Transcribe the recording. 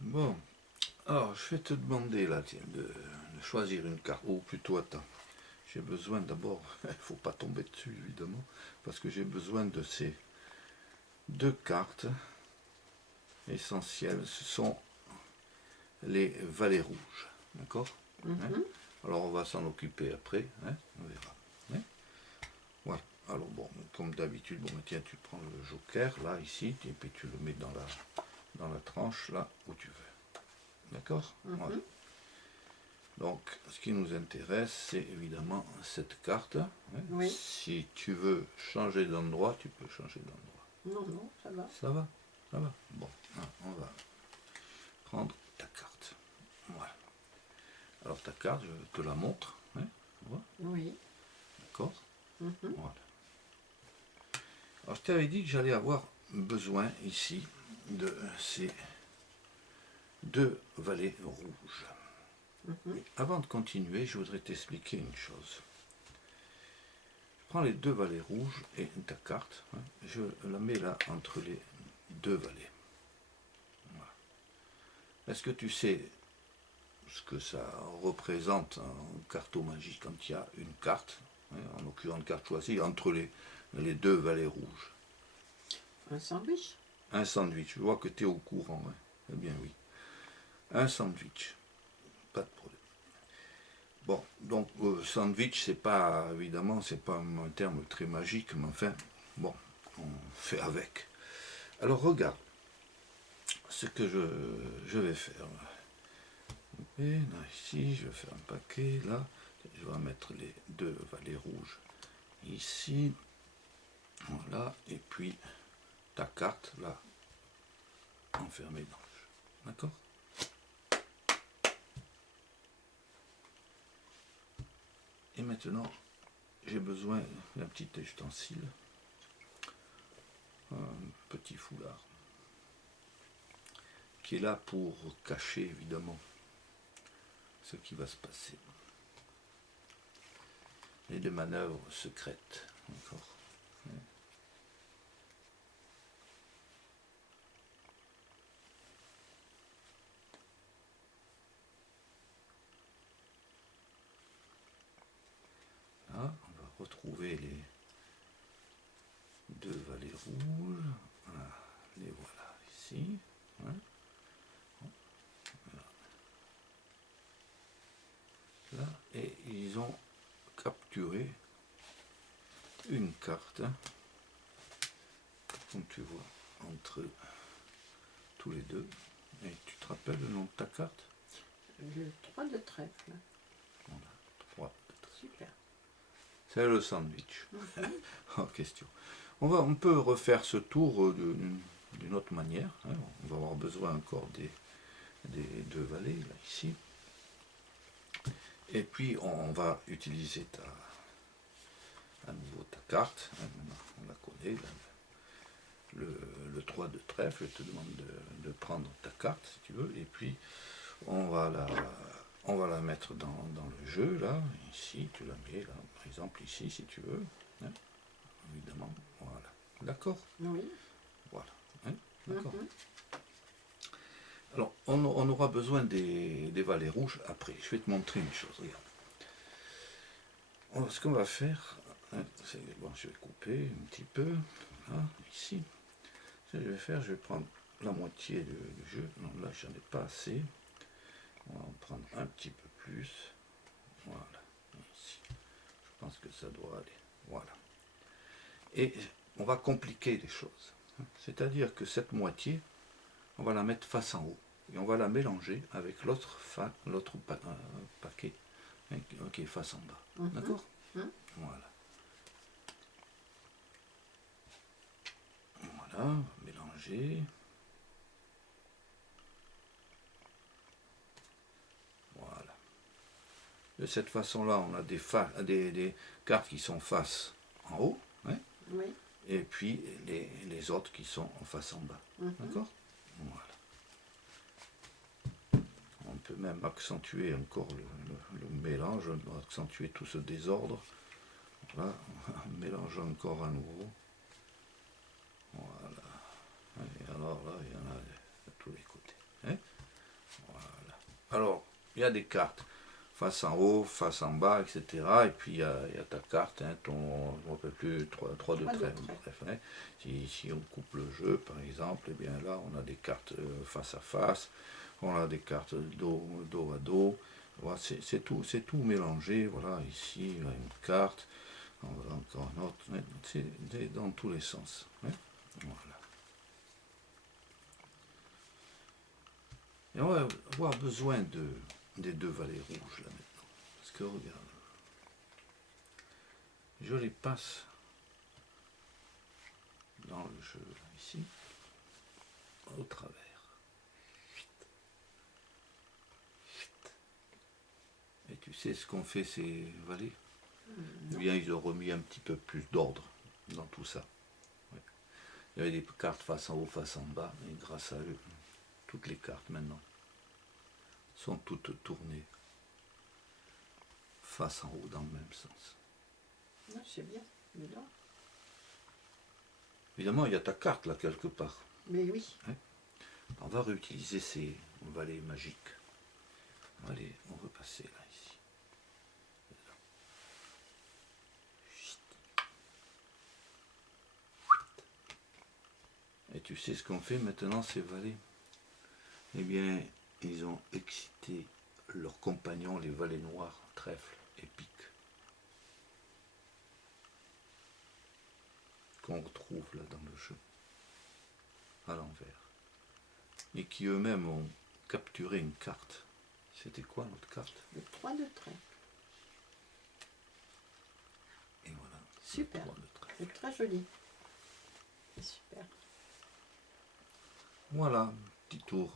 Bon, alors je vais te demander là, tiens, de choisir une carte. Ou plutôt, attends, j'ai besoin d'abord, il ne faut pas tomber dessus évidemment, parce que j'ai besoin de ces deux cartes essentielles. Ce sont les valets rouges, d'accord? Alors on va s'en occuper après, on verra. Voilà. Alors bon, comme d'habitude, bon, tiens, tu prends le joker là, ici, et puis tu le mets dans la tranche là où tu veux. D'accord? Voilà. Donc, ce qui nous intéresse, c'est évidemment cette carte. Oui. Si tu veux changer d'endroit, tu peux changer d'endroit. Non, non, ça va. Ça va? Ça va? Bon, on va prendre ta carte. Voilà. Alors ta carte, je te la montre. Oui. D'accord? Voilà. Alors je t'avais dit que j'allais avoir besoin ici de ces deux valets rouges. Mais avant de continuer, je voudrais t'expliquer une chose. Je prends les deux valets rouges et ta carte, je la mets là entre les deux valets. Voilà. Est-ce que tu sais ce que ça représente en cartomagie quand il y a une carte, en l'occurrence une carte choisie, entre les deux valets rouges? Un sandwich. Un sandwich, je vois que tu es au courant. Eh bien oui. Un sandwich, pas de problème. Bon, donc sandwich, c'est pas, évidemment, c'est pas un terme très magique, mais enfin, bon, on fait avec. Alors regarde, ce que je vais faire. Et là, ici, je vais faire un paquet, là, je vais mettre les deux valets rouges ici, voilà, et puis ta carte, là, enfermée dans le jeu. D'accord? Et maintenant, j'ai besoin d'un petit ustensile, un petit foulard, qui est là pour cacher évidemment ce qui va se passer. Et des manœuvres secrètes. D'accord? Là, on va retrouver les deux valets rouges. Voilà, les voilà ici. Là, et ils ont capturé une carte, comme tu vois, entre tous les deux. Et tu te rappelles le nom de ta carte? Le 3 de trèfle. Voilà, 3. Super. C'est le sandwich en question. On peut refaire ce tour d'une autre manière. On va avoir besoin encore des deux valets, là, ici. Et puis on va utiliser à nouveau ta carte. On la connaît, là, le 3 de trèfle. Je te demande de prendre ta carte si tu veux. Et puis on va la mettre dans le jeu, là. Ici, tu la mets, là, par exemple, ici, si tu veux. Évidemment, voilà. D'accord? Oui. Voilà. D'accord. Alors, on aura besoin des valets rouges après. Je vais te montrer une chose, regarde. Alors, ce qu'on va faire, bon, je vais couper un petit peu, là, ici. Ce que je vais faire, je vais prendre la moitié du jeu. Non, là, j'en ai pas assez. On va en prendre un petit peu plus. Voilà, ici. Je pense que ça doit aller. Voilà. Et on va compliquer les choses. C'est-à-dire que cette moitié, on va la mettre face en haut. Et on va la mélanger avec l'autre paquet qui est face en bas. D'accord? Voilà. Voilà, on va mélanger. Voilà. De cette façon-là, on a des cartes qui sont face en haut. Oui. Et puis les autres qui sont en face en bas. D'accord? Voilà. On peut même accentuer encore le mélange, accentuer tout ce désordre. Voilà, on mélange encore à nouveau. Voilà. Et alors là, il y en a de tous les côtés. alors, il y a des cartes face en haut, face en bas, etc. Et puis il y a ta carte, hein, ton, je ne me rappelle plus, 3 de trèfle. Bref, hein. Si on coupe le jeu, par exemple, et bien là, on a des cartes face à face, on a des cartes dos à dos. Voilà, c'est tout mélangé. Voilà, ici, il y a une carte, encore une autre. Hein, c'est dans tous les sens. Hein. Voilà. Et on va avoir besoin des 2 valets rouges là maintenant. Parce que regarde, je les passe dans le jeu là, ici, au travers. Et tu sais ce qu'ont fait ces valets? Eh bien, ils ont remis un petit peu plus d'ordre dans tout ça. Ouais. Il y avait des cartes face en haut, face en bas, et grâce à eux, toutes les cartes maintenant sont toutes tournées face en haut dans le même sens. Non, c'est bien. Mais là. Évidemment, il y a ta carte là quelque part. Mais oui. Hein. On va réutiliser ces valets magiques. Allez, on va passer là, ici. Et tu sais ce qu'on fait maintenant, ces valets? Eh bien, ils ont excité leurs compagnons, les valets noirs, trèfle et pique, qu'on retrouve là dans le jeu, à l'envers. Et qui eux-mêmes ont capturé une carte. C'était quoi notre carte? Le 3 de trèfle. Et voilà. Super. C'est très joli. C'est super. Voilà, petit tour